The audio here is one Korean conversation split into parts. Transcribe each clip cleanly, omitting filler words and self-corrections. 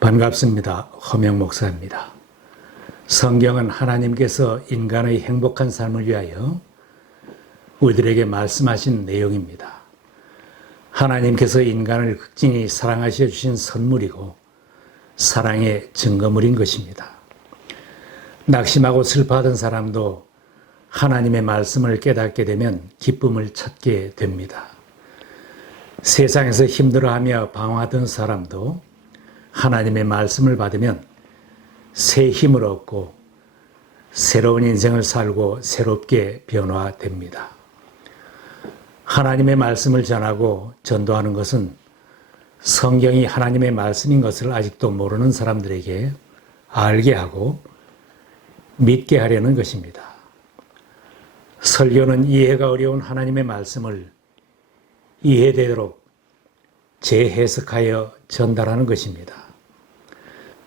반갑습니다. 허명 목사입니다. 성경은 하나님께서 인간의 행복한 삶을 위하여 우리들에게 말씀하신 내용입니다. 하나님께서 인간을 극진히 사랑하셔 주신 선물이고 사랑의 증거물인 것입니다. 낙심하고 슬퍼하던 사람도 하나님의 말씀을 깨닫게 되면 기쁨을 찾게 됩니다. 세상에서 힘들어하며 방황하던 사람도 하나님의 말씀을 받으면 새 힘을 얻고 새로운 인생을 살고 새롭게 변화됩니다. 하나님의 말씀을 전하고 전도하는 것은 성경이 하나님의 말씀인 것을 아직도 모르는 사람들에게 알게 하고 믿게 하려는 것입니다. 설교는 이해가 어려운 하나님의 말씀을 이해되도록 재해석하여 전달하는 것입니다.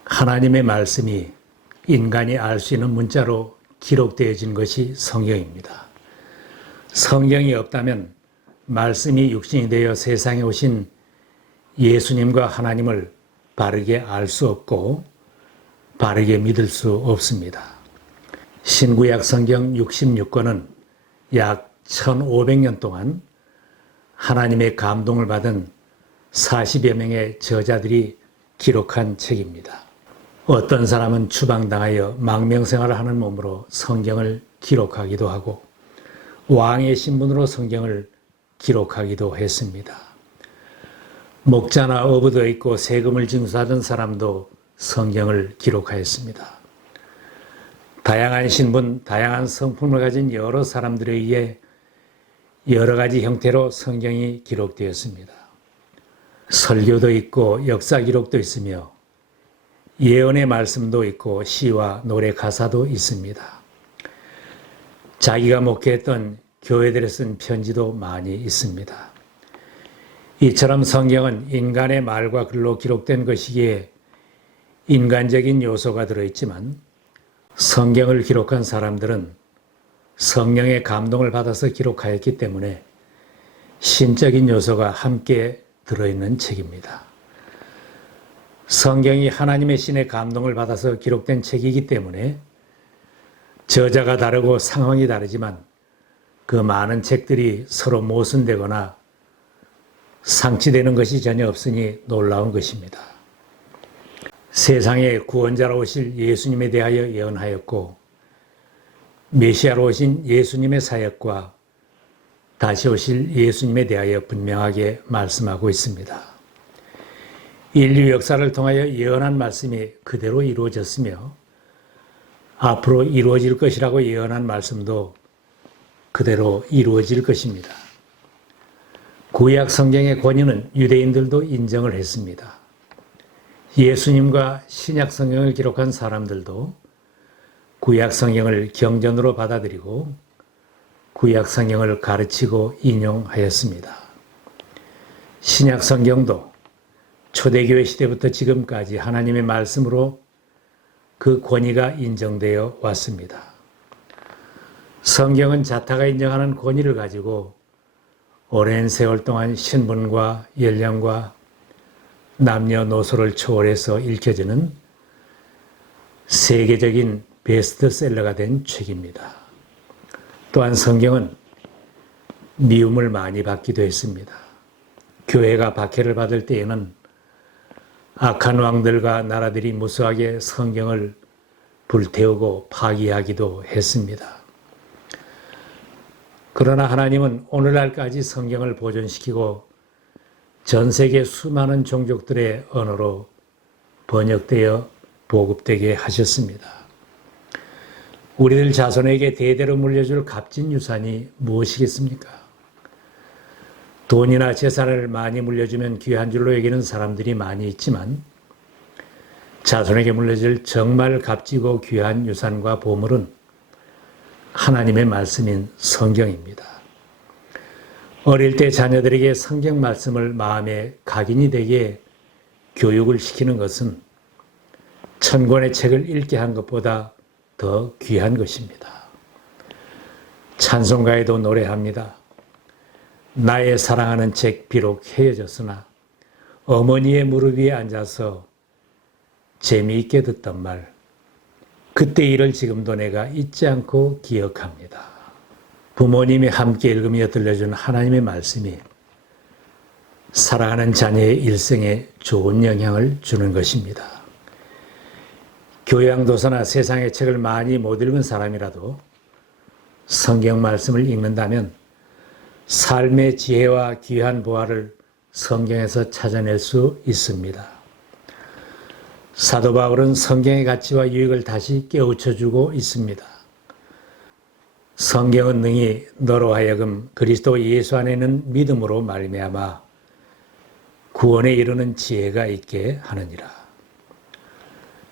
하나님의 말씀이 인간이 알 수 있는 문자로 기록되어진 것이 성경입니다. 성경이 없다면 말씀이 육신이 되어 세상에 오신 예수님과 하나님을 바르게 알 수 없고 바르게 믿을 수 없습니다. 신구약 성경 66권은 약 1500년 동안 하나님의 감동을 받은 40여 명의 저자들이 기록한 책입니다. 어떤 사람은 추방당하여 망명생활을 하는 몸으로 성경을 기록하기도 하고 왕의 신분으로 성경을 기록하기도 했습니다. 목자나 어부도 있고 세금을 징수하던 사람도 성경을 기록하였습니다. 다양한 신분, 다양한 성품을 가진 여러 사람들에 의해 여러 가지 형태로 성경이 기록되었습니다. 설교도 있고 역사 기록도 있으며 예언의 말씀도 있고 시와 노래 가사도 있습니다. 자기가 목회했던 교회들에 쓴 편지도 많이 있습니다. 이처럼 성경은 인간의 말과 글로 기록된 것이기에 인간적인 요소가 들어있지만 성경을 기록한 사람들은 성령의 감동을 받아서 기록하였기 때문에 신적인 요소가 함께 들어있는 책입니다. 성경이 하나님의 신의 감동을 받아서 기록된 책이기 때문에 저자가 다르고 상황이 다르지만 그 많은 책들이 서로 모순되거나 상치되는 것이 전혀 없으니 놀라운 것입니다. 세상에 구원자로 오실 예수님에 대하여 예언하였고 메시아로 오신 예수님의 사역과 다시 오실 예수님에 대하여 분명하게 말씀하고 있습니다. 인류 역사를 통하여 예언한 말씀이 그대로 이루어졌으며 앞으로 이루어질 것이라고 예언한 말씀도 그대로 이루어질 것입니다. 구약 성경의 권위는 유대인들도 인정을 했습니다. 예수님과 신약 성경을 기록한 사람들도 구약 성경을 경전으로 받아들이고 구약 성경을 가르치고 인용하였습니다. 신약 성경도 초대교회 시대부터 지금까지 하나님의 말씀으로 그 권위가 인정되어 왔습니다. 성경은 자타가 인정하는 권위를 가지고 오랜 세월 동안 신분과 연령과 남녀노소를 초월해서 읽혀지는 세계적인 베스트셀러가 된 책입니다. 또한 성경은 미움을 많이 받기도 했습니다. 교회가 박해를 받을 때에는 악한 왕들과 나라들이 무수하게 성경을 불태우고 파기하기도 했습니다. 그러나 하나님은 오늘날까지 성경을 보존시키고 전 세계 수많은 종족들의 언어로 번역되어 보급되게 하셨습니다. 우리들 자손에게 대대로 물려줄 값진 유산이 무엇이겠습니까? 돈이나 재산을 많이 물려주면 귀한 줄로 여기는 사람들이 많이 있지만 자손에게 물려줄 정말 값지고 귀한 유산과 보물은 하나님의 말씀인 성경입니다. 어릴 때 자녀들에게 성경 말씀을 마음에 각인이 되게 교육을 시키는 것은 천 권의 책을 읽게 한 것보다 더 귀한 것입니다. 찬송가에도 노래합니다. 나의 사랑하는 책 비록 헤어졌으나 어머니의 무릎 위에 앉아서 재미있게 듣던 말, 그때 일을 지금도 내가 잊지 않고 기억합니다. 부모님이 함께 읽으며 들려준 하나님의 말씀이 살아가는 자녀의 일생에 좋은 영향을 주는 것입니다. 교양도서나 세상의 책을 많이 못 읽은 사람이라도 성경 말씀을 읽는다면 삶의 지혜와 귀한 보화를 성경에서 찾아낼 수 있습니다. 사도 바울은 성경의 가치와 유익을 다시 깨우쳐주고 있습니다. 성경은 능히 너로 하여금 그리스도 예수 안에 있는 믿음으로 말미암아 구원에 이르는 지혜가 있게 하느니라.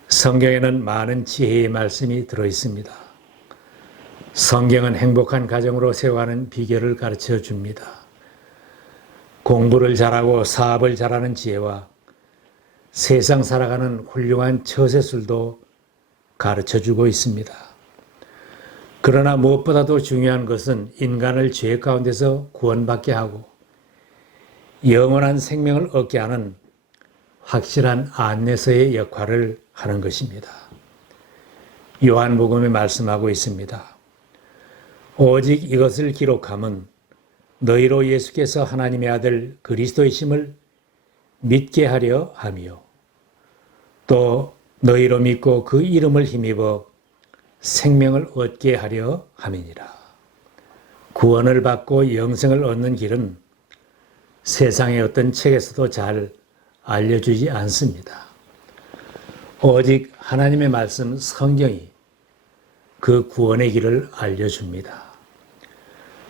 성경에는 많은 지혜의 말씀이 들어있습니다. 성경은 행복한 가정으로 세워가는 비결을 가르쳐 줍니다. 공부를 잘하고 사업을 잘하는 지혜와 세상 살아가는 훌륭한 처세술도 가르쳐주고 있습니다. 그러나 무엇보다도 중요한 것은 인간을 죄 가운데서 구원받게 하고 영원한 생명을 얻게 하는 확실한 안내서의 역할을 하는 것입니다. 요한복음에 말씀하고 있습니다. 오직 이것을 기록함은 너희로 예수께서 하나님의 아들 그리스도이심을 믿게 하려 함이요. 또 너희로 믿고 그 이름을 힘입어 생명을 얻게 하려 함이니라. 구원을 받고 영생을 얻는 길은 세상의 어떤 책에서도 잘 알려주지 않습니다. 오직 하나님의 말씀 성경이 그 구원의 길을 알려줍니다.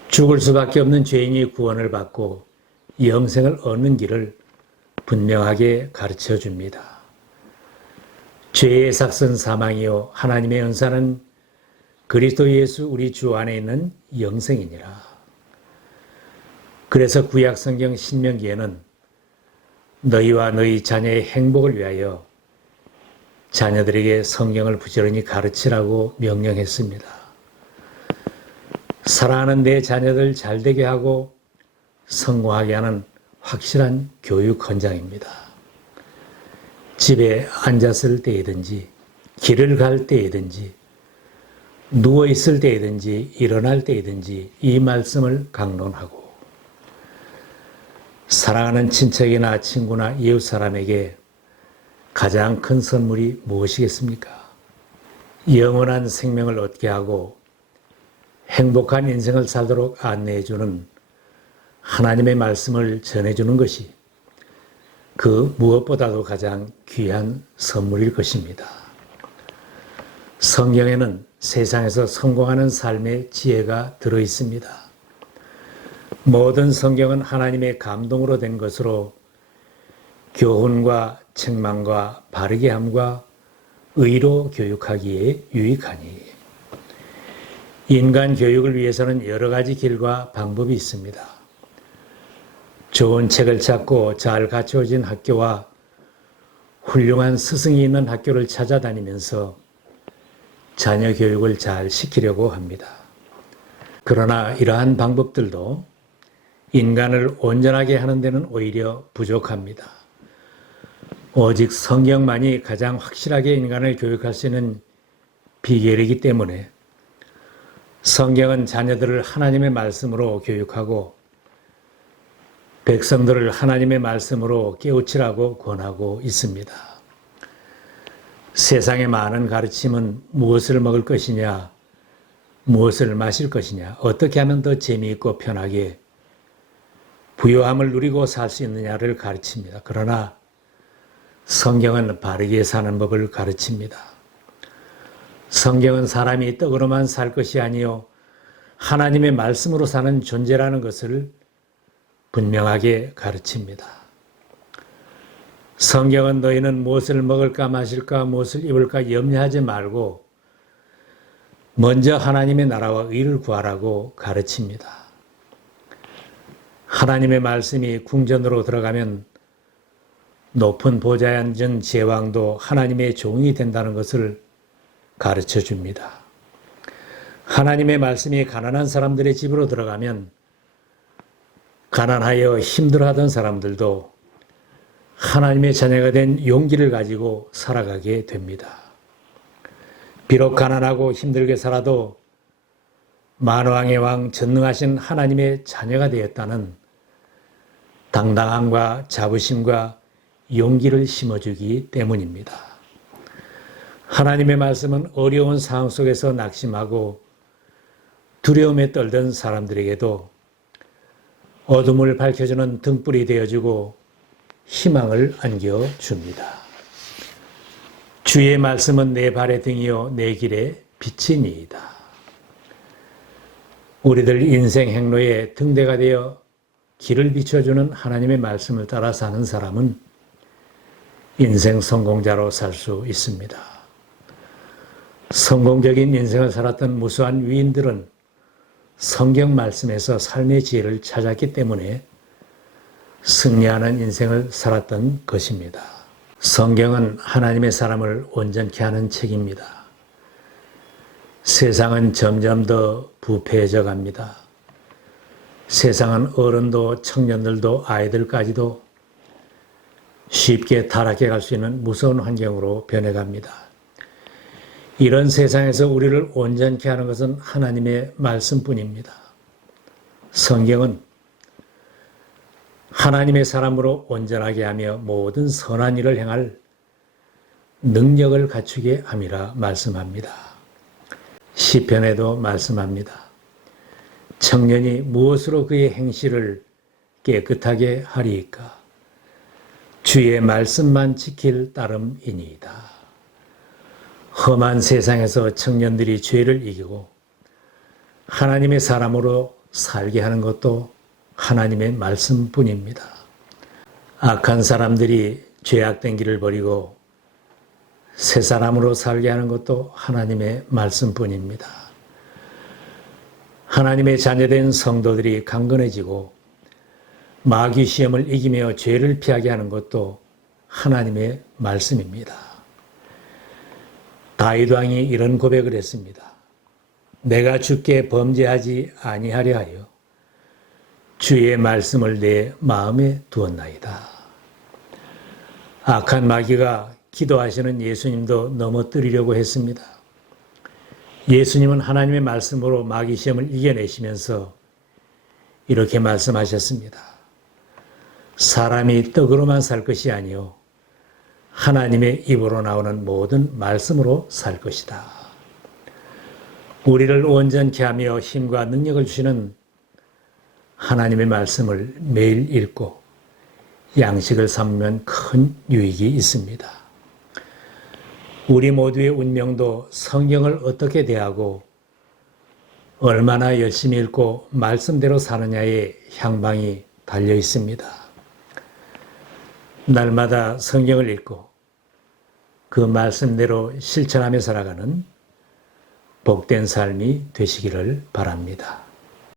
죽을 수밖에 없는 죄인이 구원을 받고 영생을 얻는 길을 분명하게 가르쳐 줍니다. 죄의 삭선 사망이요 하나님의 은사는 그리스도 예수 우리 주 안에 있는 영생이니라. 그래서 구약 성경 신명기에는 너희와 너희 자녀의 행복을 위하여 자녀들에게 성경을 부지런히 가르치라고 명령했습니다. 사랑하는 내 자녀들 잘되게 하고 성공하게 하는 확실한 교육 헌장입니다. 집에 앉았을 때이든지 길을 갈 때이든지 누워있을 때이든지 일어날 때이든지 이 말씀을 강론하고 사랑하는 친척이나 친구나 이웃 사람에게 가장 큰 선물이 무엇이겠습니까? 영원한 생명을 얻게 하고 행복한 인생을 살도록 안내해주는 하나님의 말씀을 전해주는 것이 그 무엇보다도 가장 귀한 선물일 것입니다. 성경에는 세상에서 성공하는 삶의 지혜가 들어있습니다. 모든 성경은 하나님의 감동으로 된 것으로 교훈과 책망과 바르게 함과 의로 교육하기에 유익하니 인간 교육을 위해서는 여러 가지 길과 방법이 있습니다. 좋은 책을 찾고 잘 갖춰진 학교와 훌륭한 스승이 있는 학교를 찾아다니면서 자녀 교육을 잘 시키려고 합니다. 그러나 이러한 방법들도 인간을 온전하게 하는 데는 오히려 부족합니다. 오직 성경만이 가장 확실하게 인간을 교육할 수 있는 비결이기 때문에 성경은 자녀들을 하나님의 말씀으로 교육하고 백성들을 하나님의 말씀으로 깨우치라고 권하고 있습니다. 세상의 많은 가르침은 무엇을 먹을 것이냐, 무엇을 마실 것이냐, 어떻게 하면 더 재미있고 편하게 부요함을 누리고 살 수 있느냐를 가르칩니다. 그러나 성경은 바르게 사는 법을 가르칩니다. 성경은 사람이 떡으로만 살 것이 아니요 하나님의 말씀으로 사는 존재라는 것을 분명하게 가르칩니다. 성경은 너희는 무엇을 먹을까 마실까 무엇을 입을까 염려하지 말고 먼저 하나님의 나라와 의를 구하라고 가르칩니다. 하나님의 말씀이 궁전으로 들어가면 높은 보좌에 앉은 제왕도 하나님의 종이 된다는 것을 가르쳐 줍니다. 하나님의 말씀이 가난한 사람들의 집으로 들어가면 가난하여 힘들어하던 사람들도 하나님의 자녀가 된 용기를 가지고 살아가게 됩니다. 비록 가난하고 힘들게 살아도 만왕의 왕 전능하신 하나님의 자녀가 되었다는 당당함과 자부심과 용기를 심어주기 때문입니다. 하나님의 말씀은 어려운 상황 속에서 낙심하고 두려움에 떨던 사람들에게도 어둠을 밝혀주는 등불이 되어주고 희망을 안겨줍니다. 주의 말씀은 내 발의 등이요 내 길의 빛이니이다. 우리들 인생 행로의 등대가 되어 길을 비춰주는 하나님의 말씀을 따라 사는 사람은 인생 성공자로 살 수 있습니다. 성공적인 인생을 살았던 무수한 위인들은 성경 말씀에서 삶의 지혜를 찾았기 때문에 승리하는 인생을 살았던 것입니다. 성경은 하나님의 사람을 온전케 하는 책입니다. 세상은 점점 더 부패해져 갑니다. 세상은 어른도 청년들도 아이들까지도 쉽게 타락해 갈 수 있는 무서운 환경으로 변해갑니다. 이런 세상에서 우리를 온전케 하는 것은 하나님의 말씀뿐입니다. 성경은 하나님의 사람으로 온전하게 하며 모든 선한 일을 행할 능력을 갖추게 함이라 말씀합니다. 시편에도 말씀합니다. 청년이 무엇으로 그의 행실을 깨끗하게 하리이까? 주의 말씀만 지킬 따름이니이다. 험한 세상에서 청년들이 죄를 이기고 하나님의 사람으로 살게 하는 것도 하나님의 말씀뿐입니다. 악한 사람들이 죄악된 길을 버리고 새 사람으로 살게 하는 것도 하나님의 말씀뿐입니다. 하나님의 자녀된 성도들이 강건해지고 마귀 시험을 이기며 죄를 피하게 하는 것도 하나님의 말씀입니다. 다윗 왕이 이런 고백을 했습니다. 내가 주께 범죄하지 아니하려 하여 주의 말씀을 내 마음에 두었나이다. 악한 마귀가 기도하시는 예수님도 넘어뜨리려고 했습니다. 예수님은 하나님의 말씀으로 마귀 시험을 이겨내시면서 이렇게 말씀하셨습니다. 사람이 떡으로만 살 것이 아니요 하나님의 입으로 나오는 모든 말씀으로 살 것이다. 우리를 온전케 하며 힘과 능력을 주시는 하나님의 말씀을 매일 읽고 양식을 삼으면 큰 유익이 있습니다. 우리 모두의 운명도 성경을 어떻게 대하고 얼마나 열심히 읽고 말씀대로 사느냐에 향방이 달려 있습니다. 날마다 성경을 읽고 그 말씀대로 실천하며 살아가는 복된 삶이 되시기를 바랍니다.